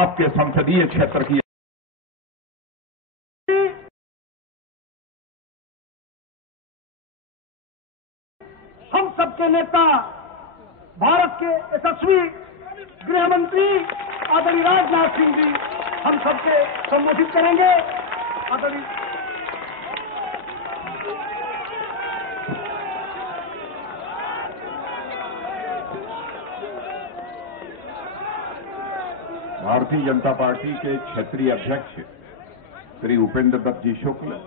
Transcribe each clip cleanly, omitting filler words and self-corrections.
आपके संसदीय क्षेत्र की हम सबके नेता भारत के यशस्वी गृह मंत्री आदरणीय राजनाथ सिंह जी हम सबके संबोधित करेंगे। आदरणीय भारतीय जनता पार्टी के क्षेत्रीय अध्यक्ष श्री उपेंद्र दत्त जी शुक्ल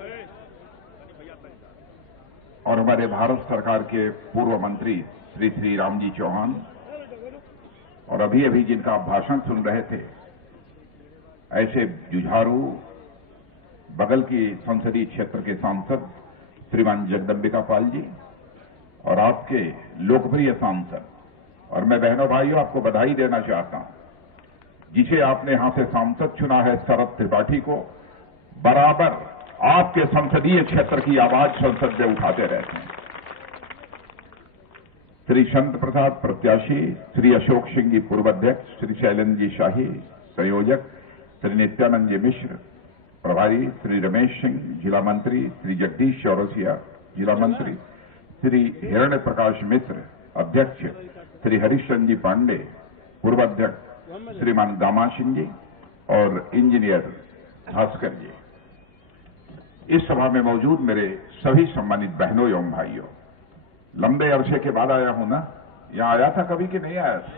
और हमारे भारत सरकार के पूर्व मंत्री श्री श्री राम जी चौहान और अभी अभी जिनका आप भाषण सुन रहे थे, ऐसे जुझारू बगल की संसदीय क्षेत्र के सांसद श्रीमान जगदंबिका पाल जी और आपके लोकप्रिय सांसद, और मैं बहनों भाइयों आपको बधाई देना चाहता हूं, जिसे आपने यहां से सांसद चुना है शरद त्रिपाठी को, बराबर आपके संसदीय क्षेत्र की आवाज संसद में उठाते रहते हैं। श्री शंत प्रसाद प्रत्याशी, श्री अशोक सिंह जी पूर्वाध्यक्ष, श्री शैलेंद्र जी शाही संयोजक, श्री नित्यानंद जी मिश्र प्रभारी, श्री रमेश सिंह जिला मंत्री, श्री जगदीश चौरसिया जिला मंत्री, श्री हिरण्य प्रकाश मिश्र अध्यक्ष, श्री हरिश्चंद्र जी पांडे पूर्वाध्यक्ष, श्रीमान गामा सिंह जी और इंजीनियर भास्कर जी। इस सभा में मौजूद मेरे सभी सम्मानित बहनों एवं भाइयों, लंबे अरसे के बाद आया हूं ना। यहां आया था कभी कि नहीं आया था?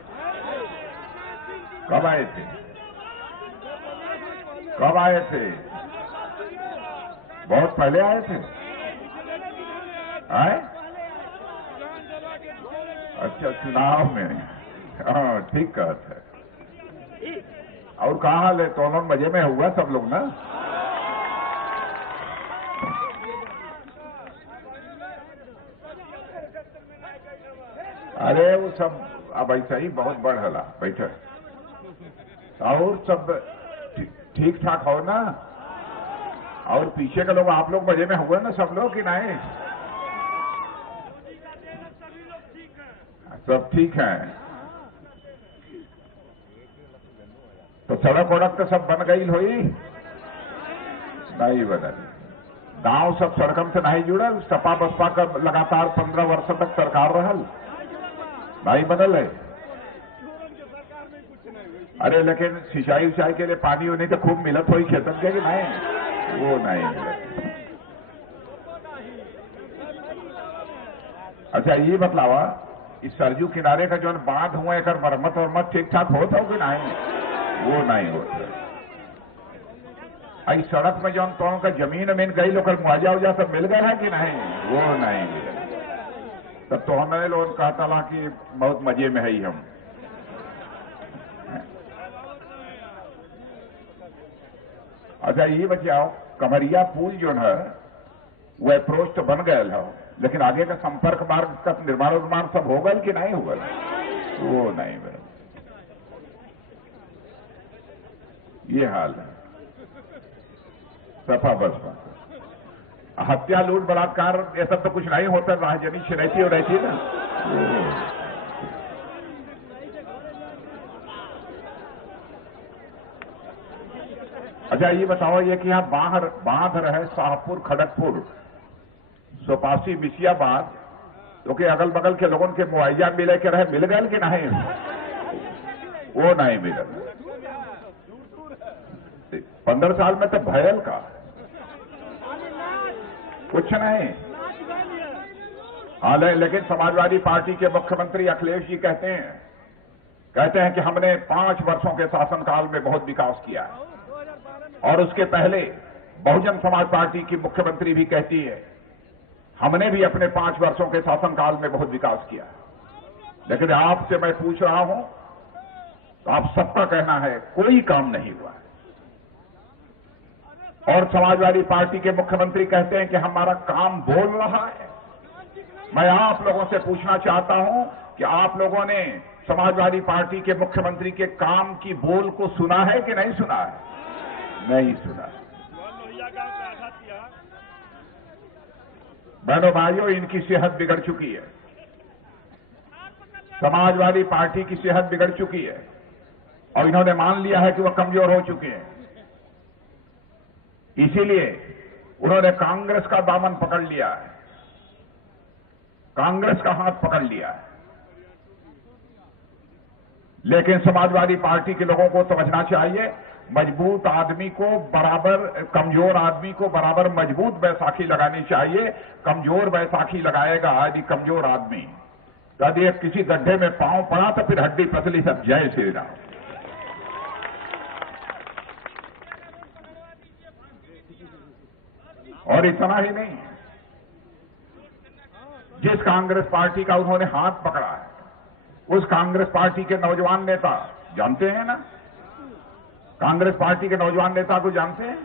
कब आए थे? कब आए थे? बहुत पहले आए थे? आए? अच्छा, चुनाव में। हाँ, ठीक कहते हैं। और कहा हाल है? तो मजे में हुआ सब लोग ना? अरे वो सब अब ऐसा ही बहुत बढ़ला बैठे और सब ठीक ठाक हो ना? और पीछे के लोग आप लोग मजे में हुए ना सब लोग कि नहीं? सब ठीक है। तो सड़क वड़क तो सब बन गई हुई? नहीं बनल। गांव सब सड़कम से नहीं जुड़ल? सपा बसपा का लगातार 15 वर्ष तक सरकार रहल, नहीं बनल है। अरे लेकिन सिंचाई उचाई के लिए पानी होने तो खूब मिलत हुई खेतन के कि नहीं? वो नहीं मिलत। अच्छा ये बतलावा, इस सरजू किनारे का जो बांध हुआ एक मरम्मत वरम्मत ठीक ठाक होता हो कि नहीं? वो नहीं होता। आई सड़क में जो तो का जमीन गई लोग मुआवजा उजा सब मिल गया है कि नहीं? वो नहीं मिला। तब तो हमें लोग कहता ला कि बहुत मजे में है ही हम। अच्छा ये बताओ, कमरिया पुल जो है वो अप्रोच तो बन गया है, लेकिन आगे का संपर्क मार्ग का निर्माण सब हो गल कि नहीं हो गल? वो नहीं मिला। ये हाल है सपा बसपा। हत्या लूट बलात्कार ये सब तो कुछ नहीं होता, राहजनी रहती हो रहती ना। अच्छा ये बताओ, ये कि यहाँ बांध रहे शाहपुर खड़गपुर सोपासी मिसियाबाद, क्योंकि अगल बगल के लोगों के मुआवजा मिले के रहे, मिल गए कि नहीं? वो नहीं मिले। 15 साल में तो भयल का कुछ नहीं हाल है। लेकिन समाजवादी पार्टी के मुख्यमंत्री अखिलेश जी कहते हैं कि हमने 5 वर्षों के शासनकाल में बहुत विकास किया है, और उसके पहले बहुजन समाज पार्टी की मुख्यमंत्री भी कहती है हमने भी अपने 5 वर्षों के शासनकाल में बहुत विकास किया। लेकिन आपसे मैं पूछ रहा हूं, तो आप सबका कहना है कोई काम नहीं हुआ है। और समाजवादी पार्टी के मुख्यमंत्री कहते हैं कि हमारा काम बोल रहा है। मैं आप लोगों से पूछना चाहता हूं कि आप लोगों ने समाजवादी पार्टी के मुख्यमंत्री के काम की बोल को सुना है कि नहीं सुना है? नहीं सुना। बहनों भाइयों, इनकी सेहत बिगड़ चुकी है। समाजवादी पार्टी की सेहत बिगड़ चुकी है। और इन्होंने मान लिया है कि वह कमजोर हो चुके हैं। इसीलिए उन्होंने कांग्रेस का दामन पकड़ लिया है, कांग्रेस का हाथ पकड़ लिया है। लेकिन समाजवादी पार्टी के लोगों को समझना चाहिए, मजबूत आदमी को बराबर, कमजोर आदमी को बराबर मजबूत बैसाखी लगानी चाहिए। कमजोर बैसाखी लगाएगा यदि कमजोर आदमी, यदि किसी गड्ढे में पांव पड़ा तो फिर हड्डी पसली सब जय श्री राम। और इतना ही नहीं, जिस कांग्रेस पार्टी का उन्होंने हाथ पकड़ा है, उस कांग्रेस पार्टी के नौजवान नेता जानते हैं ना, कांग्रेस पार्टी के नौजवान नेता को जानते हैं?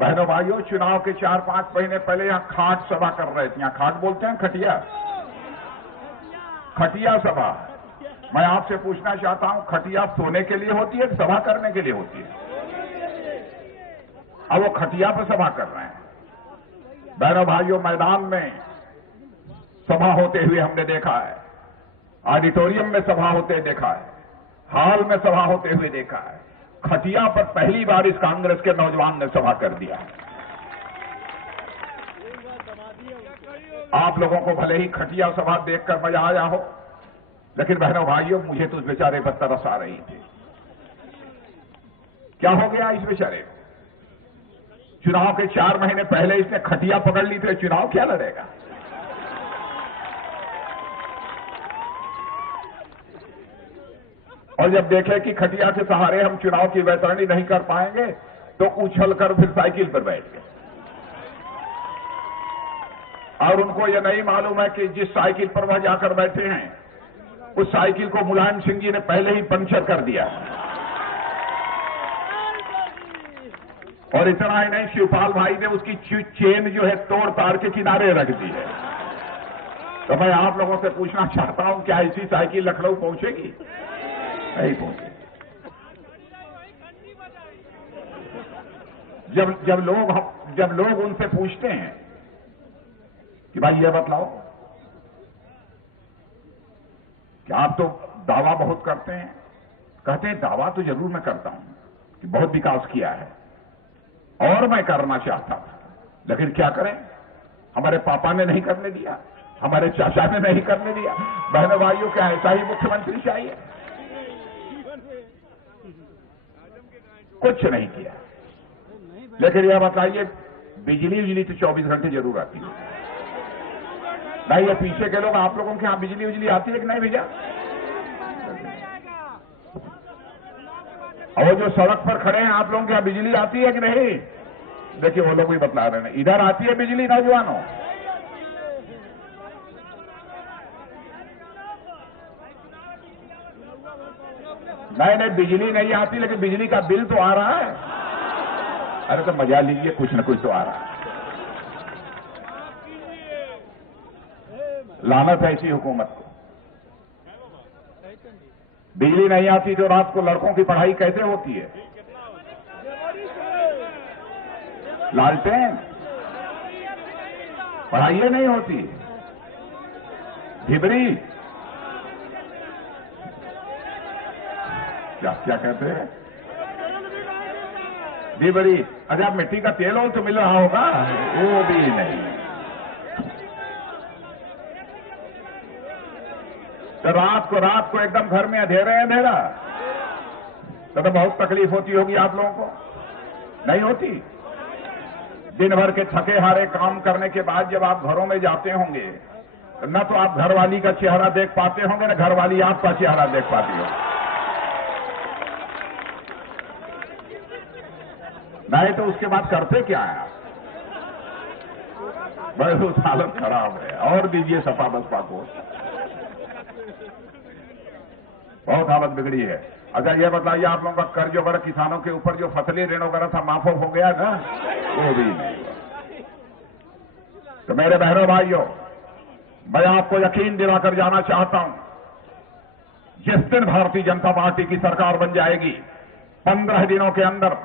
बहनों भाइयों, चुनाव के 4-5 महीने पहले यहां खाट सभा कर रहे थे। यहां खाट बोलते हैं, खटिया, खटिया सभा। मैं आपसे पूछना चाहता हूं, खटिया सोने के लिए होती है, सभा करने के लिए होती है? अब वो खटिया पर सभा कर रहे हैं। बहनों भाइयों, मैदान में सभा होते हुए हमने देखा है, ऑडिटोरियम में सभा होते देखा है, हाल में सभा होते हुए देखा है। खटिया पर पहली बार इस कांग्रेस के नौजवान ने सभा कर दिया है। आप लोगों को भले ही खटिया सभा देखकर मजा आया हो, लेकिन बहनों भाइयों, मुझे तो उस बेचारे पर तरस आ रही थी। क्या हो गया इस बेचारे को? चुनाव के 4 महीने पहले इसने खटिया पकड़ ली थी, चुनाव क्या लड़ेगा? और जब देखे कि खटिया के सहारे हम चुनाव की वैतरणी नहीं कर पाएंगे, तो उछलकर फिर साइकिल पर बैठ गए। और उनको यह नहीं मालूम है कि जिस साइकिल पर वह जाकर बैठे हैं, उस साइकिल को मुलायम सिंह जी ने पहले ही पंक्चर कर दिया। और इतना ही नहीं, शिवपाल भाई ने उसकी चेन जो है तोड़ ताड़ के किनारे रख दी है। तो मैं आप लोगों से पूछना चाहता हूं, क्या ऐसी साइकिल लखनऊ पहुंचेगी? नहीं पहुंचेगी। जब लोग उनसे पूछते हैं कि भाई ये बतलाओ कि आप तो दावा बहुत करते हैं, कहते हैं दावा तो जरूर मैं करता हूं कि बहुत विकास किया है और मैं करना चाहता था, लेकिन क्या करें, हमारे पापा ने नहीं करने दिया, हमारे चाचा ने नहीं करने दिया। बहनों भाइयों, क्या ऐसा ही मुख्यमंत्री चाहिए? कुछ नहीं किया। लेकिन यह बताइए, बिजली तो 24 घंटे जरूर आती है। नहीं, ये पीछे के लोग, आप लोगों के यहां बिजली आती है कि नहीं भैया? और जो सड़क पर खड़े हैं, आप लोगों के यहां बिजली आती है कि नहीं? देखिए, वो लोग भी बतला रहे हैं, इधर आती है बिजली नौजवानों। नहीं, बिजली नहीं आती, लेकिन बिजली का बिल तो आ रहा है। अरे तो मजा लीजिए, कुछ न कुछ तो आ रहा है। लानत है ऐसी हुकूमत को। बिजली नहीं आती तो रात को लड़कों की पढ़ाई कैसे होती है? लालटेन, पढ़ाई नहीं होती। ढिबरी, क्या कहते हैं? ढिबरी। अच्छा, मिट्टी का तेल हो तो मिल रहा होगा, वो भी नहीं। तो रात को एकदम घर में अंधेरा तो बहुत तकलीफ होती होगी आप लोगों को, नहीं होती? दिन भर के थके हारे काम करने के बाद जब आप घरों में जाते होंगे, न तो आप घरवाली का चेहरा देख पाते होंगे, न घरवाली आपका चेहरा देख पाती हो। नहीं तो उसके बाद करते क्या है आप? बहुत हालत खराब है। और दीजिए सपा बसपा को, बहुत हालत बिगड़ी है। अच्छा, यह बताइए, आप लोगों का कर्ज वगैरह किसानों के ऊपर जो फसली ऋण वगैरह था, माफ हो गया ना? वो भी नहीं। तो मेरे बहनों भाइयों, मैं आपको यकीन दिलाकर जाना चाहता हूं, जिस दिन भारतीय जनता पार्टी की सरकार बन जाएगी, 15 दिनों के अंदर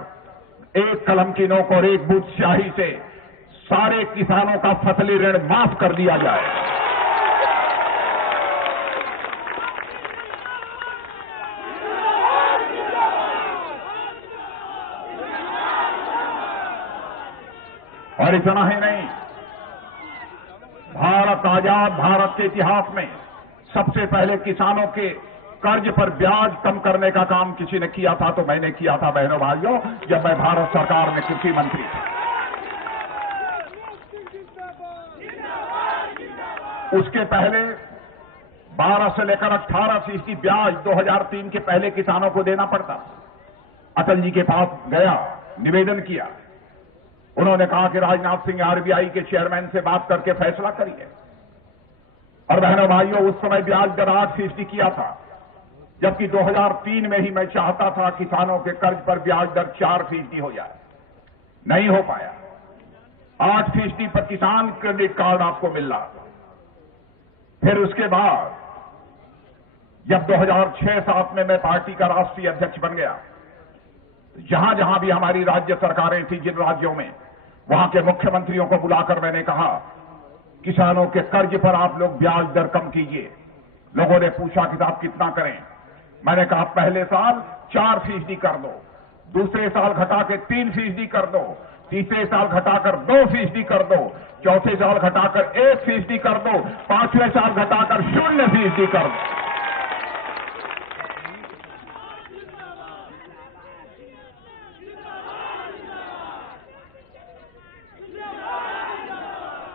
एक कलम की नोक और एक बूथ स्याही से सारे किसानों का फसली ऋण माफ कर दिया जाए। और इतना ही नहीं, भारत आजाद भारत के इतिहास में सबसे पहले किसानों के कर्ज पर ब्याज कम करने का काम किसी ने किया था तो मैंने किया था बहनों भाइयों, जब मैं भारत सरकार में कृषि मंत्री था। उसके पहले 12 से लेकर 18% ब्याज 2003 के पहले किसानों को देना पड़ता। अटल जी के पास गया, निवेदन किया, उन्होंने कहा कि राजनाथ सिंह आरबीआई के चेयरमैन से बात करके फैसला करिए। और बहनों भाइयों, उस समय ब्याज दर 8% किया था, जबकि 2003 में ही मैं चाहता था किसानों के कर्ज पर ब्याज दर 4% हो जाए। नहीं हो पाया। 8% पर किसान क्रेडिट कार्ड आपको मिल रहा था। फिर उसके बाद जब 2006-7 में मैं पार्टी का राष्ट्रीय अध्यक्ष बन गया, जहां जहां भी हमारी राज्य सरकारें थी, जिन राज्यों में, वहां के मुख्यमंत्रियों को बुलाकर मैंने कहा, किसानों के कर्ज पर आप लोग ब्याज दर कम कीजिए। लोगों ने पूछा कि साहब कितना करें? मैंने कहा पहले साल 4% कर दो, दूसरे साल घटा के 3% कर दो, तीसरे साल घटाकर 2% कर दो, चौथे साल घटाकर 1% कर दो, पांचवें साल घटाकर 0% कर दो।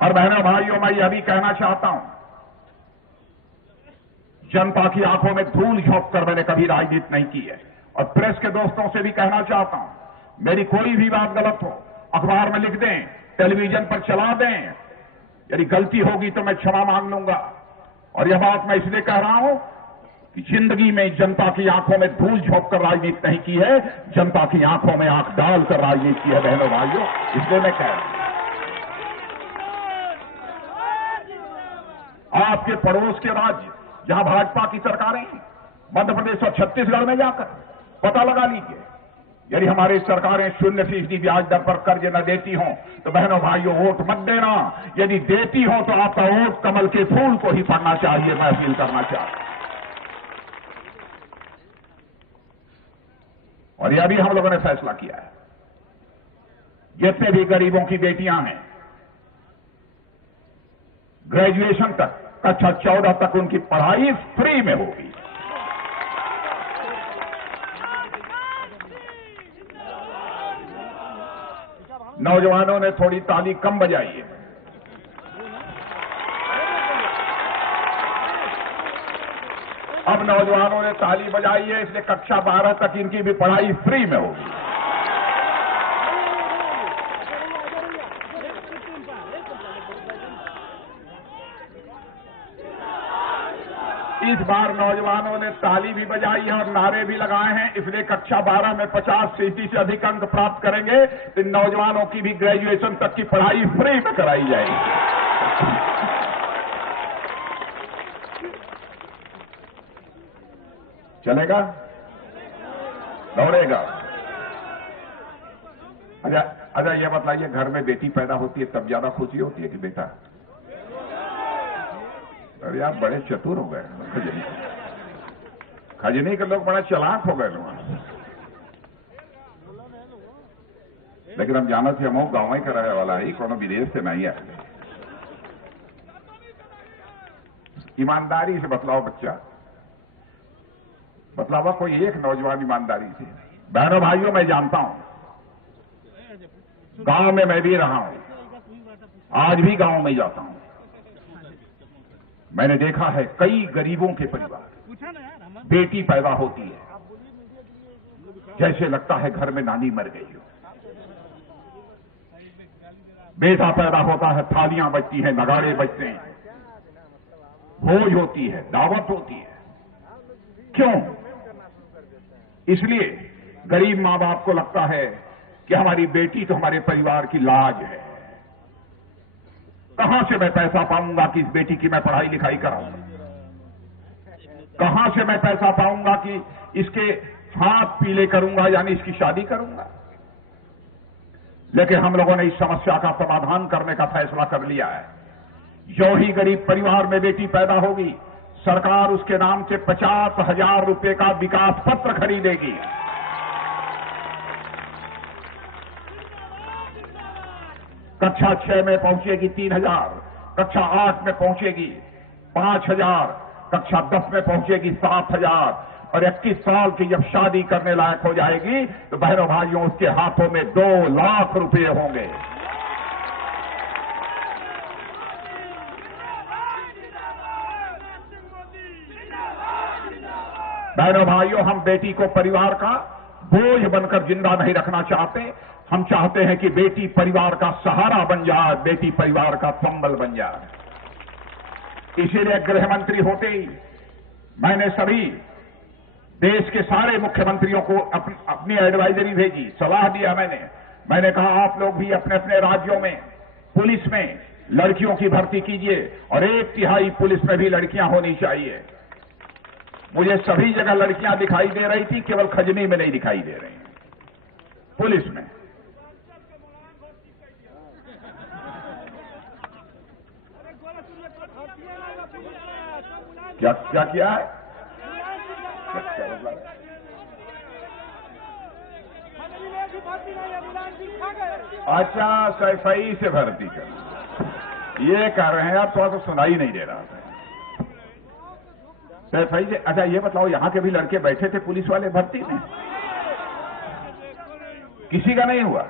और बहनों भाइयों, मैं यह भी कहना चाहता हूं, जनता की आंखों में धूल झोंक कर मैंने कभी राजनीति नहीं की है। और प्रेस के दोस्तों से भी कहना चाहता हूं, मेरी कोई भी बात गलत हो, अखबार में लिख दें, टेलीविजन पर चला दें, यदि गलती होगी तो मैं क्षमा मांग लूंगा। और यह बात मैं इसलिए कह रहा हूं कि जिंदगी में जनता की आंखों में धूल झोंक कर राजनीति नहीं की है, जनता की आंखों में आंख डालकर राजनीति की है बहनों भाइयों, इसलिए मैं कह रहा हूं। आपके पड़ोस के राज्य जहां भाजपा की सरकारें हैं, मध्य प्रदेश और छत्तीसगढ़ में जाकर पता लगा लीजिए, यदि हमारी सरकारें 0% ब्याज दर पर कर्ज न देती हों तो बहनों भाइयों वोट मत देना। यदि देती हो तो आपका वोट कमल के फूल को ही पड़ना चाहिए, मैं अपील करना चाहता हूं। और यह भी हम लोगों ने फैसला किया है, जितने भी गरीबों की बेटियां हैं, ग्रेजुएशन तक, कक्षा 14 तक उनकी पढ़ाई फ्री में होगी। नौजवानों ने थोड़ी ताली कम बजाई है। अब नौजवानों ने ताली बजाई है, इसलिए कक्षा 12 तक इनकी भी पढ़ाई फ्री में होगी। इस बार नौजवानों ने ताली भी बजाई है और नारे भी लगाए हैं, इसलिए कक्षा 12 में 50% से अधिक अंक प्राप्त करेंगे तो नौजवानों की भी ग्रेजुएशन तक की पढ़ाई फ्री में कराई जाएगी। चलेगा? दौड़ेगा? अच्छा ये बताइए, घर में बेटी पैदा होती है तब ज्यादा खुशी होती है कि बेटा? अरे आप बड़े चतुर हो गए। खजनी के लोग बड़े चालाक हो गए लोग। लेकिन हम जाना थे, हम गाँव का रहे वाला है, कोनो विदेश से नहीं है। ईमानदारी से बतलाओ बच्चा, बतलावा कोई एक नौजवान ईमानदारी से। बहनों भाइयों, मैं जानता हूं, गांव में मैं भी रहा हूं, आज भी गांव में जाता हूं। मैंने देखा है कई गरीबों के परिवार, बेटी पैदा होती है जैसे लगता है घर में नानी मर गई हो। बेटा पैदा होता है, थालियां बजती हैं, नगाड़े बजते हैं, भोज होती है, दावत होती है। क्यों? इसलिए गरीब मां बाप को लगता है कि हमारी बेटी तो हमारे परिवार की लाज है। कहां से मैं पैसा पाऊंगा कि इस बेटी की मैं पढ़ाई लिखाई कराऊंगा? कहां से मैं पैसा पाऊंगा कि इसके हाथ पीले करूंगा, यानी इसकी शादी करूंगा? लेकिन हम लोगों ने इस समस्या का समाधान करने का फैसला कर लिया है। जो ही गरीब परिवार में बेटी पैदा होगी, सरकार उसके नाम से 50,000 रुपए का विकास पत्र खरीदेगी। कक्षा 6 में पहुंचेगी 3,000, कक्षा 8 में पहुंचेगी 5,000, कक्षा 10 में पहुंचेगी 7,000 और 21 साल की जब शादी करने लायक हो जाएगी तो बहनों भाइयों उसके हाथों में 2 लाख रुपए होंगे। बहनों भाइयों, हम बेटी को परिवार का बोझ बनकर जिंदा नहीं रखना चाहते। हम चाहते हैं कि बेटी परिवार का सहारा बन जाए, बेटी परिवार का संबल बन जाए। इसीलिए गृह मंत्री होते ही मैंने सभी देश के सारे मुख्यमंत्रियों को अपनी एडवाइजरी भेजी, सलाह दिया। मैंने कहा आप लोग भी अपने अपने राज्यों में पुलिस में लड़कियों की भर्ती कीजिए और 1/3 पुलिस में भी लड़कियां होनी चाहिए। मुझे सभी जगह लड़कियां दिखाई दे रही थी, केवल खजनी में नहीं दिखाई दे रही पुलिस में। क्या क्या किया है? अच्छा, सफाई से भर्ती कर ये कह रहे हैं। आप थोड़ा सा सुनाई नहीं दे रहा था। सफाई से, अच्छा ये बताओ यहां के भी लड़के बैठे थे पुलिस वाले भर्ती में? किसी का नहीं हुआ?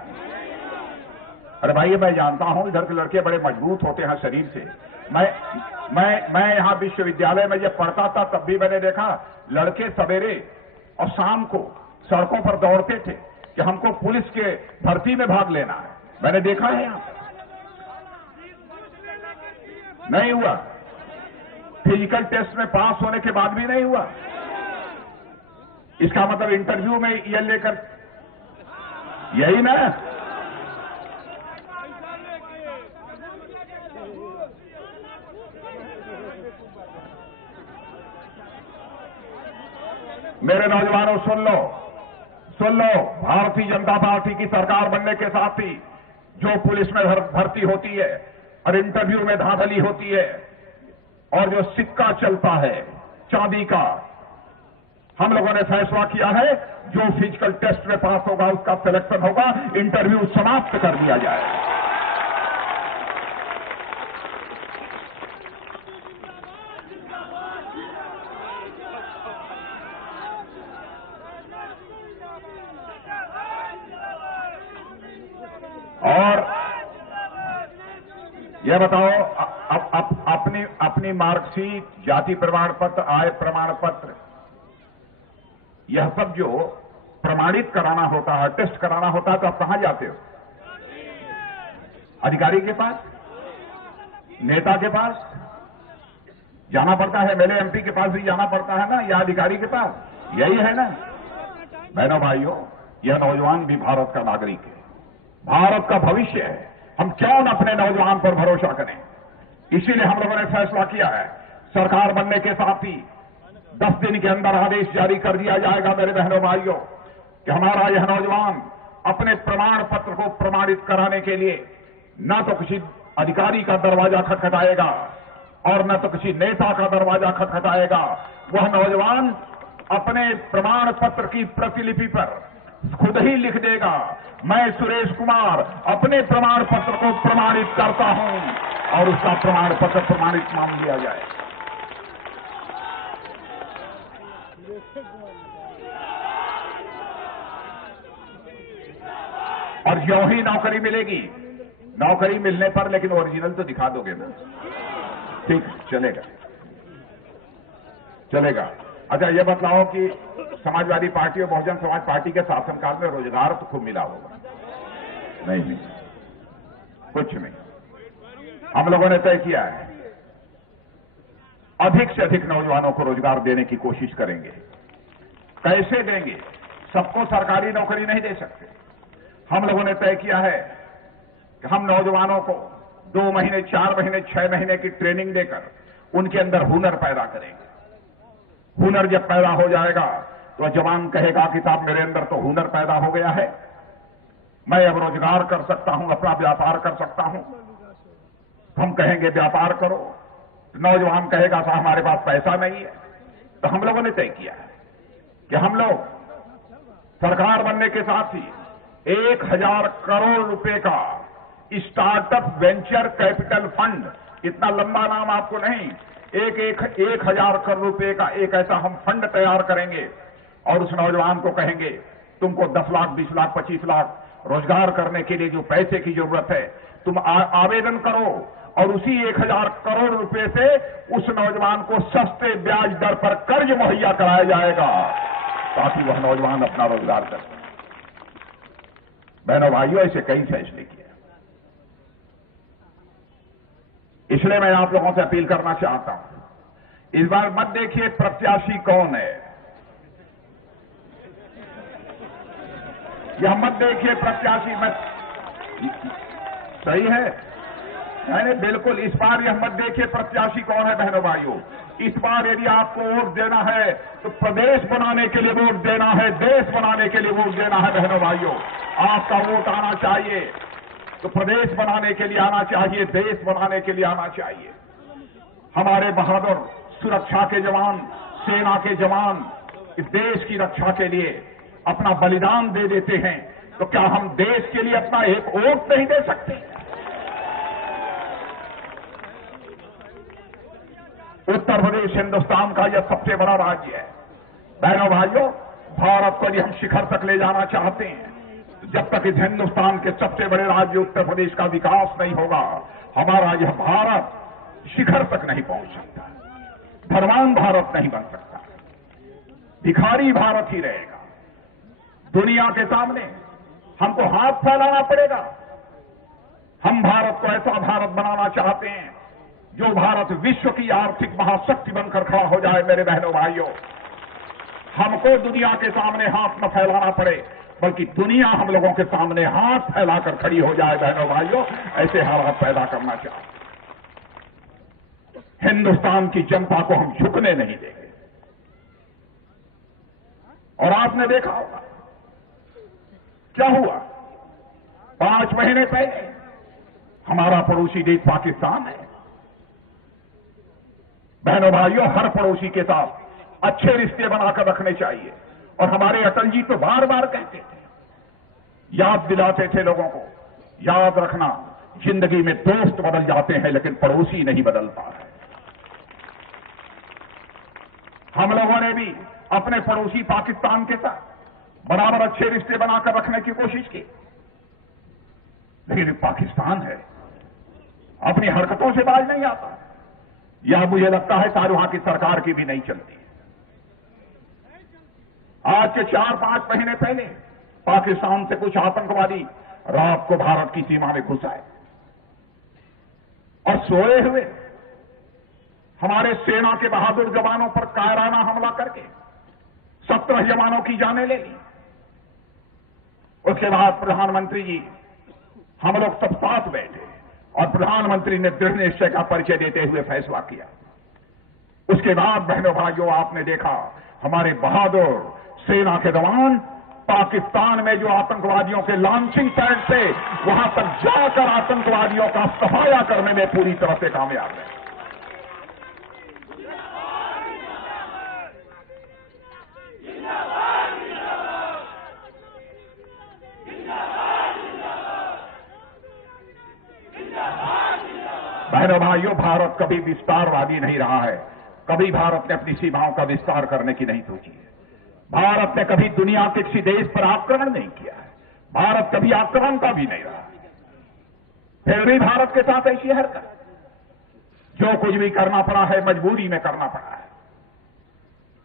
अरे भाई मैं जानता हूं इधर के लड़के बड़े मजबूत होते हैं शरीर से। मैं यहां विश्वविद्यालय में जब पढ़ता था तब भी मैंने देखा लड़के सवेरे और शाम को सड़कों पर दौड़ते थे कि हमको पुलिस के भर्ती में भाग लेना है। मैंने देखा है यहां। नहीं हुआ? फिजिकल टेस्ट में पास होने के बाद भी नहीं हुआ? इसका मतलब इंटरव्यू में ये लेकर, यही ना? मेरे नौजवानों सुन लो, भारतीय जनता पार्टी की सरकार बनने के साथ ही जो पुलिस में भर्ती होती है और इंटरव्यू में धांधली होती है और जो सिक्का चलता है चांदी का, हम लोगों ने फैसला किया है जो फिजिकल टेस्ट में पास होगा उसका सिलेक्शन होगा, इंटरव्यू समाप्त कर दिया जाए। और यह बताओ अपनी मार्कशीट, जाति प्रमाण पत्र, आय प्रमाण पत्र, यह सब जो प्रमाणित कराना होता है, टेस्ट कराना होता है, तो आप कहां जाते हो? अधिकारी के पास, नेता के पास जाना पड़ता है, एमएलए एमपी के पास भी जाना पड़ता है ना, या अधिकारी के पास? यही है ना? बहनों भाइयों, यह नौजवान भी भारत का नागरिक है, भारत का भविष्य है। हम क्यों न अपने नौजवान पर भरोसा करें? इसीलिए हम लोगों ने फैसला किया है सरकार बनने के साथ ही 10 दिन के अंदर आदेश जारी कर दिया जाएगा मेरे बहनों भाइयों कि हमारा यह नौजवान अपने प्रमाण पत्र को प्रमाणित कराने के लिए न तो किसी अधिकारी का दरवाजा खटखटाएगा और न तो किसी नेता का दरवाजा खटखटाएगा। वह नौजवान अपने प्रमाण पत्र की प्रतिलिपि पर खुद ही लिख देगा, मैं सुरेश कुमार अपने प्रमाण पत्र को प्रमाणित करता हूं, और उसका प्रमाण पत्र प्रमाणित मान लिया जाए। और ज्यों ही नौकरी मिलेगी, नौकरी मिलने पर लेकिन ओरिजिनल तो दिखा दोगे ना? ठीक, चलेगा। अच्छा ये बतलाओ कि समाजवादी पार्टी और बहुजन समाज पार्टी के शासनकाल में रोजगार तो खूब मिला होगा? नहीं, कुछ नहीं। हम लोगों ने तय किया है अधिक से अधिक नौजवानों को रोजगार देने की कोशिश करेंगे। कैसे देंगे? सबको सरकारी नौकरी नहीं दे सकते। हम लोगों ने तय किया है कि हम नौजवानों को 2 महीने, 4 महीने, 6 महीने की ट्रेनिंग देकर उनके अंदर हुनर पैदा करेंगे। हुनर जब पैदा हो जाएगा तो जवान कहेगा कि साहब मेरे अंदर तो हुनर पैदा हो गया है, मैं अब रोजगार कर सकता हूं, अपना व्यापार कर सकता हूं। हम कहेंगे व्यापार करो, नौजवान कहेगा साहब हमारे पास पैसा नहीं है। तो हम लोगों ने तय किया है कि हम लोग सरकार बनने के साथ ही 1,000 करोड़ रुपए का स्टार्टअप वेंचर कैपिटल फंड, इतना लंबा नाम आपको नहीं, 1,000 करोड़ रुपए का एक ऐसा हम फंड तैयार करेंगे और उस नौजवान को कहेंगे तुमको 10 लाख, 20 लाख, 25 लाख रोजगार करने के लिए जो पैसे की जरूरत है तुम आवेदन करो और उसी 1,000 करोड़ रुपए से उस नौजवान को सस्ते ब्याज दर पर कर्ज मुहैया कराया जाएगा ताकि वह नौजवान अपना रोजगार कर सके। बहनों भाइयों, ऐसे कई फैसले किए। इसलिए मैं आप लोगों से अपील करना चाहता हूं, इस बार मत देखिए प्रत्याशी कौन है, यह मत देखिए प्रत्याशी मत, सही है नहीं, बिल्कुल इस बार यह मत देखिए प्रत्याशी कौन है। बहनों भाइयों, इस बार यदि आपको वोट देना है तो प्रदेश बनाने के लिए वोट देना है, देश बनाने के लिए वोट देना है। बहनों भाइयों, आपका वोट आना चाहिए तो प्रदेश बनाने के लिए आना चाहिए, देश बनाने के लिए आना चाहिए। हमारे बहादुर सुरक्षा के जवान, सेना के जवान इस देश की रक्षा के लिए अपना बलिदान दे देते हैं, तो क्या हम देश के लिए अपना एक वोट नहीं दे सकते? उत्तर प्रदेश हिंदुस्तान का यह सबसे बड़ा राज्य है। बहनों भाइयों, भारत को यदि हम शिखर तक ले जाना चाहते हैं, जब तक इस हिंदुस्तान के सबसे बड़े राज्य उत्तर प्रदेश का विकास नहीं होगा, हमारा यह भारत शिखर तक नहीं पहुंच सकता, धनवान भारत नहीं बन सकता, भिखारी भारत ही रहेगा। दुनिया के सामने हमको हाथ फैलाना पड़ेगा। हम भारत को ऐसा भारत बनाना चाहते हैं जो भारत विश्व की आर्थिक महाशक्ति बनकर खड़ा हो जाए। मेरे बहनों भाइयों, हमको दुनिया के सामने हाथ न फैलाना पड़े, बल्कि दुनिया हम लोगों के सामने हाथ फैलाकर खड़ी हो जाए। बहनों भाइयों, ऐसे हालात पैदा करना चाहते। हिंदुस्तान की जनता को हम झुकने नहीं देंगे। और आपने देखा होगा क्या हुआ 5 महीने पहले, हमारा पड़ोसी देश पाकिस्तान है। बहनों भाइयों, हर पड़ोसी के साथ अच्छे रिश्ते बनाकर रखने चाहिए। और हमारे अटल जी तो बार बार कहते थे, याद दिलाते थे लोगों को, याद रखना जिंदगी में दोस्त बदल जाते हैं लेकिन पड़ोसी नहीं बदलता है। हम लोगों ने भी अपने पड़ोसी पाकिस्तान के साथ बराबर अच्छे रिश्ते बनाकर रखने की कोशिश की, लेकिन पाकिस्तान है, अपनी हरकतों से बाज नहीं आता। यह मुझे लगता है शायद वहां की सरकार की भी नहीं चलती। आज से 4-5 महीने पहले पाकिस्तान से कुछ आतंकवादी रात को भारत की सीमा में घुस आए और सोए हुए हमारे सेना के बहादुर जवानों पर कायराना हमला करके 17 जवानों की जानें ले ली। उसके बाद प्रधानमंत्री जी, हम लोग सब साथ बैठे और प्रधानमंत्री ने दृढ़ निश्चय का परिचय देते हुए फैसला किया। उसके बाद बहनों भाइयों, आपने देखा हमारे बहादुर सेना के जवान पाकिस्तान में जो आतंकवादियों के लॉन्चिंग पैड थे वहां तक जाकर आतंकवादियों का सफाया करने में पूरी तरह से कामयाब है। बहनों भाइयों, भारत कभी विस्तारवादी नहीं रहा है। कभी भारत ने अपनी सीमाओं का विस्तार करने की नहीं सोची है। भारत ने कभी दुनिया के किसी देश पर आक्रमण नहीं किया है। भारत कभी आक्रमण का भी नहीं रहा। फिर भी भारत के साथ ऐसी हरकत, जो कुछ भी करना पड़ा है मजबूरी में करना पड़ा है।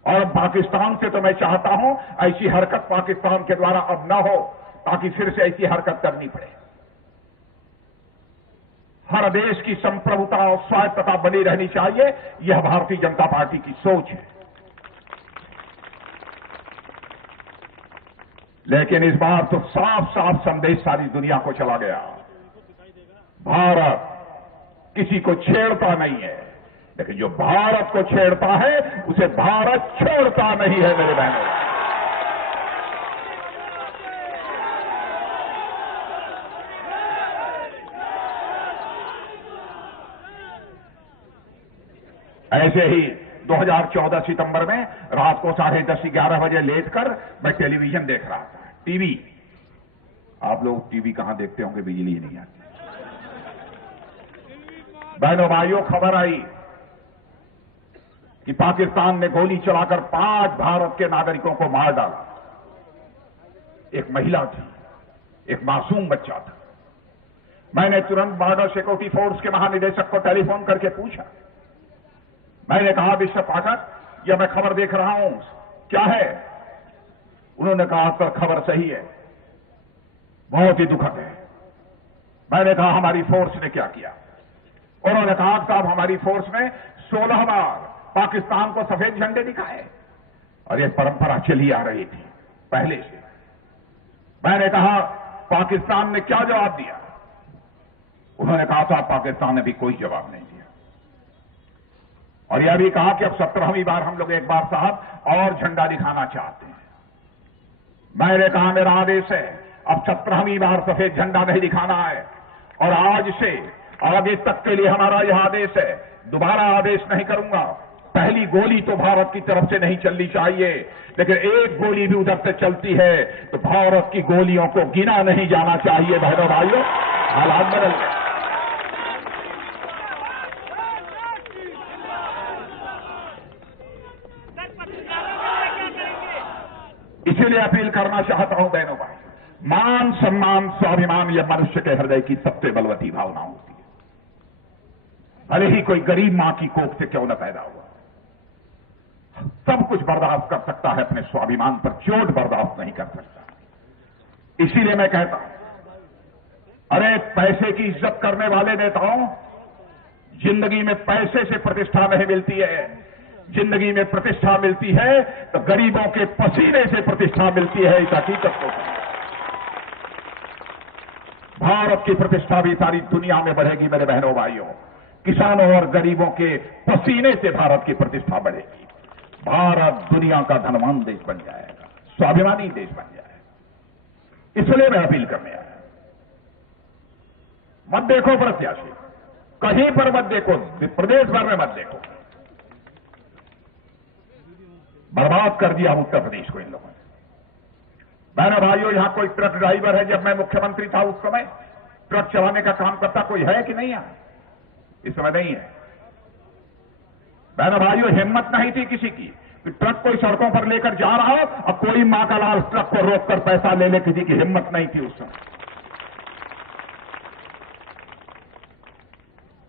और पाकिस्तान से तो मैं चाहता हूं ऐसी हरकत पाकिस्तान के द्वारा अब न हो, ताकि फिर से ऐसी हरकत करनी पड़े। हर देश की संप्रभुता और स्वायत्तता बनी रहनी चाहिए, यह भारतीय जनता पार्टी की सोच है। लेकिन इस बार तो साफ साफ संदेश सारी दुनिया को चला गया, भारत किसी को छेड़ता नहीं है, लेकिन जो भारत को छेड़ता है उसे भारत छोड़ता नहीं है। मेरे बहनों, ऐसे ही 2014 सितंबर में रात को 10:30-11 बजे लेटकर मैं टेलीविजन देख रहा था। टीवी, आप लोग टीवी कहां देखते होंगे, बिजली ही नहीं आती। बहनों भाइयों, खबर आई कि पाकिस्तान ने गोली चलाकर 5 भारत के नागरिकों को मार डाला। एक महिला थी, एक मासूम बच्चा था। मैंने तुरंत बॉर्डर सिक्योरिटी फोर्स के महानिदेशक को टेलीफोन करके पूछा। मैंने कहा, मिस्टर पाठक, यह मैं खबर देख रहा हूं, क्या है? उन्होंने कहा, सर खबर सही है, बहुत ही दुखद है। मैंने कहा, हमारी फोर्स ने क्या किया? उन्होंने कहा, साहब हमारी फोर्स ने 16 बार पाकिस्तान को सफेद झंडे दिखाए और यह परंपरा चली आ रही थी पहले से। मैंने कहा, पाकिस्तान ने क्या जवाब दिया? उन्होंने कहा, साहब पाकिस्तान ने भी कोई जवाब नहीं दिया और यह भी कहा कि अब 17वीं बार हम लोग एक बार साहब और झंडा दिखाना चाहते हैं। मैंने कहा, मेरा आदेश है, अब 17वीं बार सफेद झंडा नहीं दिखाना है और आज से आगे तक के लिए हमारा यह आदेश है, दोबारा आदेश नहीं करूंगा। पहली गोली तो भारत की तरफ से नहीं चलनी चाहिए, लेकिन एक गोली भी उधर से चलती है तो भारत की गोलियों को गिना नहीं जाना चाहिए। बहनों भाइयों, हालात बदल गए। इसीलिए अपील करना चाहता हूं बहनों भाई, मान सम्मान स्वाभिमान यह मनुष्य के हृदय की सबसे बलवती भावना होती है। भले ही कोई गरीब मां की कोख से क्यों न पैदा हुआ, सब कुछ बर्दाश्त कर सकता है, अपने स्वाभिमान पर चोट बर्दाश्त नहीं कर सकता। इसीलिए मैं कहता हूं, अरे पैसे की इज्जत करने वाले नेताओं, जिंदगी में पैसे से प्रतिष्ठा नहीं मिलती है, जिंदगी में प्रतिष्ठा मिलती है तो गरीबों के पसीने से प्रतिष्ठा मिलती है। इस हकीकत को भारत की प्रतिष्ठा भी सारी दुनिया में बढ़ेगी मेरे बहनों भाइयों। किसानों और गरीबों के पसीने से भारत की प्रतिष्ठा बढ़ेगी। भारत दुनिया का धनवान देश बन जाएगा, स्वाभिमानी देश बन जाएगा। इसलिए मैं अपील करने आया, मत देखो प्रत्याशी, कहीं पर मत देखो, प्रदेश भर में मत देखो। बर्बाद कर दिया उत्तर प्रदेश को इन लोगों ने। बहनों भाइयों, यहां कोई ट्रक ड्राइवर है, जब मैं मुख्यमंत्री था उस समय ट्रक चलाने का काम करता कोई है कि नहीं है? इस समय नहीं है। बहनों भाइयों, हिम्मत नहीं थी किसी की कि ट्रक कोई सड़कों पर लेकर जा रहा हो और कोई मां का लाल ट्रक को रोककर पैसा ले ले, किसी की हिम्मत नहीं थी उस समय।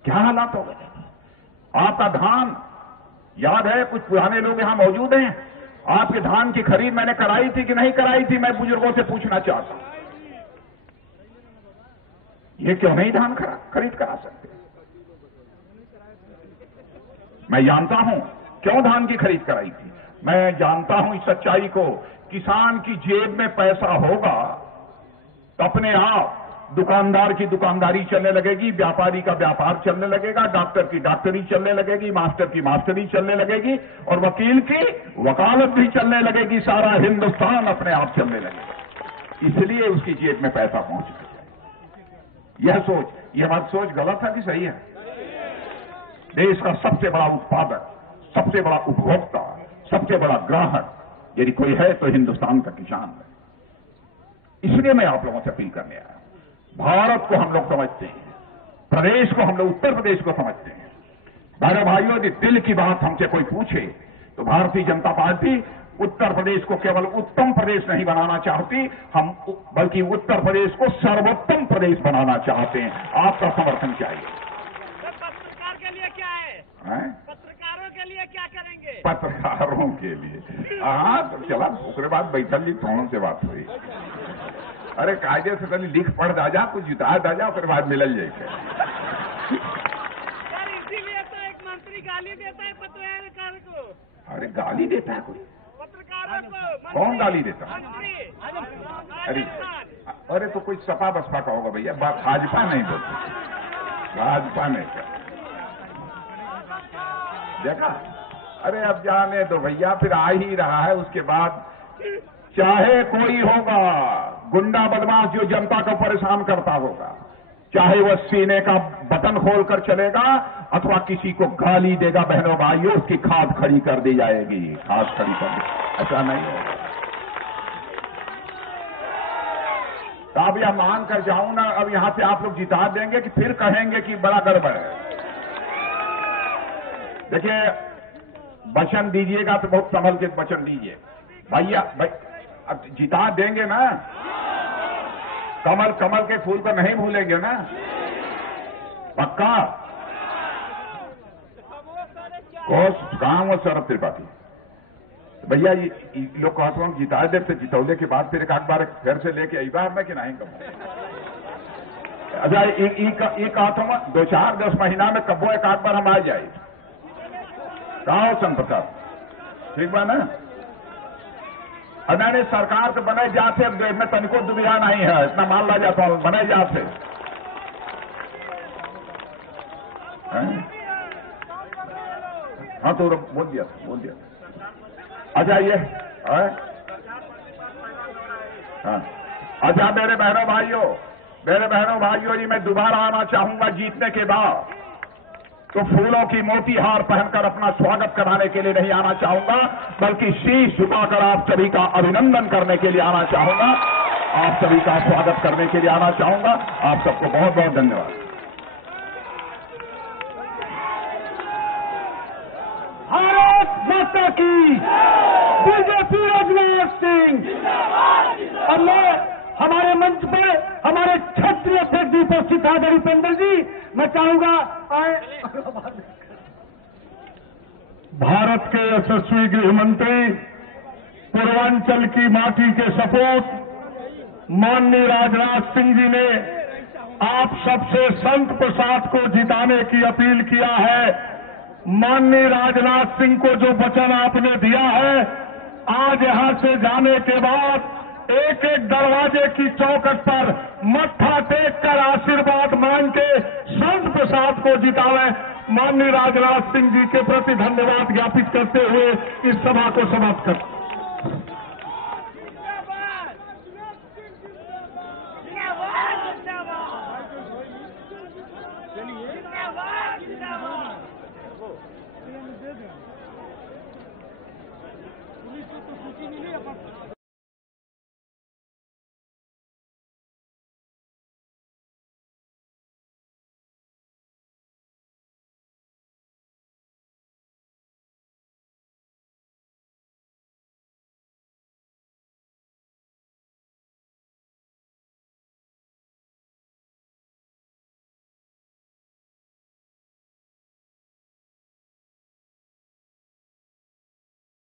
क्या हालात हो गए? आपका धान याद है, कुछ पुराने लोग यहां मौजूद हैं, आपके धान की खरीद मैंने कराई थी कि नहीं कराई थी? मैं बुजुर्गों से पूछना चाहता हूं, ये क्यों नहीं धान खरीद करा सकते? मैं जानता हूं क्यों धान की खरीद कराई थी। मैं जानता हूं इस सच्चाई को, किसान की जेब में पैसा होगा तो अपने आप दुकानदार की दुकानदारी चलने लगेगी, व्यापारी का व्यापार चलने लगेगा, डॉक्टर की डॉक्टरी चलने लगेगी, मास्टर की मास्टरी चलने लगेगी और वकील की वकालत भी चलने लगेगी। सारा हिंदुस्तान अपने आप चलने लगेगा। इसलिए उसकी जेब में पैसा पहुंच गया। यह सोच, यह बात सोच गलत है कि सही है? देश का सबसे बड़ा उत्पादक, सबसे बड़ा उपभोक्ता, सबसे बड़ा ग्राहक यदि कोई है तो हिंदुस्तान का किसान है। इसलिए मैं आप लोगों से अपील करने आया। भारत को हम लोग समझते हैं, प्रदेश को हम लोग उत्तर प्रदेश को समझते हैं। मेरे भाइयों, यदि दिल की बात हमसे कोई पूछे तो भारतीय जनता पार्टी उत्तर प्रदेश को केवल उत्तम प्रदेश नहीं बनाना चाहती, हम बल्कि उत्तर प्रदेश को सर्वोत्तम प्रदेश बनाना चाहते हैं। आपका समर्थन चाहिए। पत्रकार के लिए क्या है? पत्रकारों के लिए क्या करेंगे? पत्रकारों के लिए हाँ, तो चला उसके बाद बैठल जी थोड़ों से बात हुई। अरे कायदे से कभी लिख पढ़ दाजा, कुछ जिता दाजा, उसके बाद मिलल जाए। इसीलिए तो एक मंत्री गाली देता है पत्रकार को। अरे गाली देता है कोई? पत्रकारों को कौन गाली देता है? अरे अरे तो कोई सपा बसपा का होगा भैया, भाजपा नहीं बोलते, भाजपा नहीं क्या देखा? अरे अब जाने दो भैया, फिर आ ही रहा है। उसके बाद चाहे कोई होगा गुंडा बदमाश जो जनता को परेशान करता होगा, चाहे वह सीने का बटन खोलकर चलेगा अथवा किसी को गाली देगा, बहनों भाइयों उसकी खाद खड़ी कर दी जाएगी, खाद खड़ी कर दी। ऐसा नहीं होगा। तो अब यह मान कर जाऊं ना, अब यहां से आप लोग जिता देंगे कि फिर कहेंगे कि बड़ा गड़बड़ है। देखिए, वचन दीजिएगा तो बहुत संभल के वचन दीजिए भैया। भाई अब जिता देंगे ना, कमल कमल के फूल को नहीं भूलेंगे ना, पक्का। कहां वो सौरभ त्रिपाठी भैया, ये लोग कहते हैं जिता दे, तो जितौले के बाद फिर एक आध बार घर से लेके आई बार में कि नहीं कब। अच्छा, ये कहता हूँ 2-4-10 महीना में कबो एक आध बार हम आ जाए, कहा हो सन प्रसाद, ठीक बा ना। अदानी सरकार के बने जाते अब देश में तनिको दुविधा नहीं है, इतना मान ला जाता हूं, बने जाते हाँ तो बोल दिया। अच्छा ये हाँ, अच्छा मेरे बहनों भाइयों जी, मैं दोबारा आना चाहूंगा जीतने के बाद, तो फूलों की मोती हार पहनकर अपना स्वागत कराने के लिए नहीं आना चाहूंगा, बल्कि शीश झुकाकर आप सभी का अभिनंदन करने के लिए आना चाहूंगा, आप सभी का स्वागत करने के लिए आना चाहूंगा। आप सबको बहुत बहुत धन्यवाद। भारत माता की, बीजेपी राजनाथ सिंह। और मैं हमारे मंच पर हमारे क्षेत्रीय अध्यक्ष जी उपस्थित आदरणीय उपेंद्र जी, मैं चाहूंगा आए। भारत के यशस्वी गृह मंत्री, पूर्वांचल की माटी के सपूत माननीय राजनाथ सिंह जी ने आप सबसे संत प्रसाद को जिताने की अपील किया है। माननीय राजनाथ सिंह को जो वचन आपने दिया है, आज यहां से जाने के बाद एक एक दरवाजे की चौखट पर मत्था टेक कर आशीर्वाद मांग के संत प्रसाद को जितावें। माननीय राजनाथ सिंह जी के प्रति धन्यवाद ज्ञापित करते हुए इस सभा को समाप्त करते हैं।